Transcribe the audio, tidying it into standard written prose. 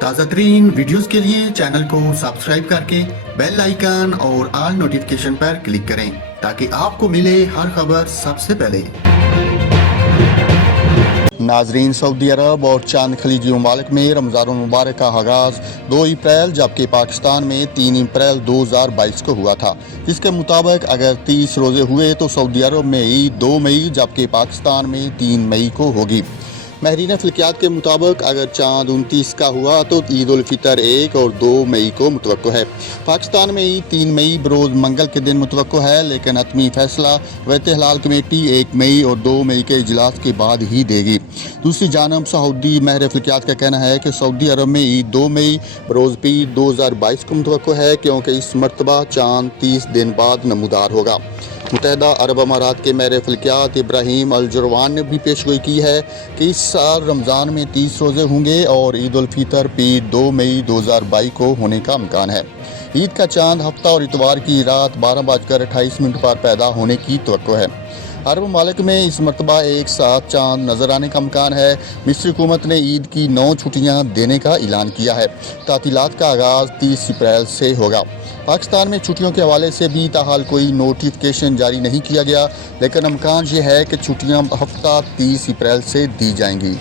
تازہ ترین ویڈیوز کے لیے چینل کو سبسکرائب کر کے بیل آئیکن اور آل نوٹیفیکیشن پر کلک کریں تاکہ آپ کو ملے ہر خبر سب سے پہلے۔ ناظرین، سعودی عرب اور چند خلیجی ممالک میں رمضان المبارک کا آغاز 2 اپریل جبکہ پاکستان میں 3 اپریل 2022 کو ہوا تھا، جس کے مطابق اگر 30 روزے ہوئے تو سعودی عرب میں عید 2 مئی جبکہ پاکستان میں 3 مئی کو ہوگی۔ ماہرین فلکیات کے مطابق اگر چاند 29 کا ہوا تو عید الفطر 1 اور 2 مئی کو متوقع ہے۔ پاکستان میں عید 3 مئی بروز منگل کے دن متوقع ہے، لیکن حتمی فیصلہ بیت الہلال کمیٹی 1 مئی اور 2 مئی کے اجلاس کے بعد ہی دے گی۔ دوسری جانب سعودی ماہر فلکیات کا کہنا ہے کہ سعودی عرب میں عید 2 مئی بروز پیر 2022 کو متوقع ہے، کیونکہ اس مرتبہ چاند 30 دن بعد نمودار ہوگا۔ متحدہ عرب امارات کے ماہر فلکیات ابراہیم الجروان نے بھی پیشگوئی کی ہے کہ اس سال رمضان میں 30 روزے ہوں گے اور عید الفطر پیر 2 مئی 2022 کو ہونے کا امکان ہے۔ عید کا چاند ہفتہ اور اتوار کی رات 12:28 پر پیدا ہونے کی توقع ہے۔ عرب ممالک میں اس مرتبہ ایک ساتھ چاند نظر آنے کا امکان ہے۔ مصر حکومت نے عید کی 9 چھٹیاں دینے کا اعلان کیا ہے۔ تعطیلات کا آغاز 30 اپریل سے ہوگا۔ پاکستان میں چھٹیوں کے حوالے سے بھی تاحال کوئی نوٹیفیکیشن جاری نہیں کیا گیا، لیکن امکان یہ ہے کہ چھٹیاں ہفتہ 30 اپریل سے دی جائیں گی۔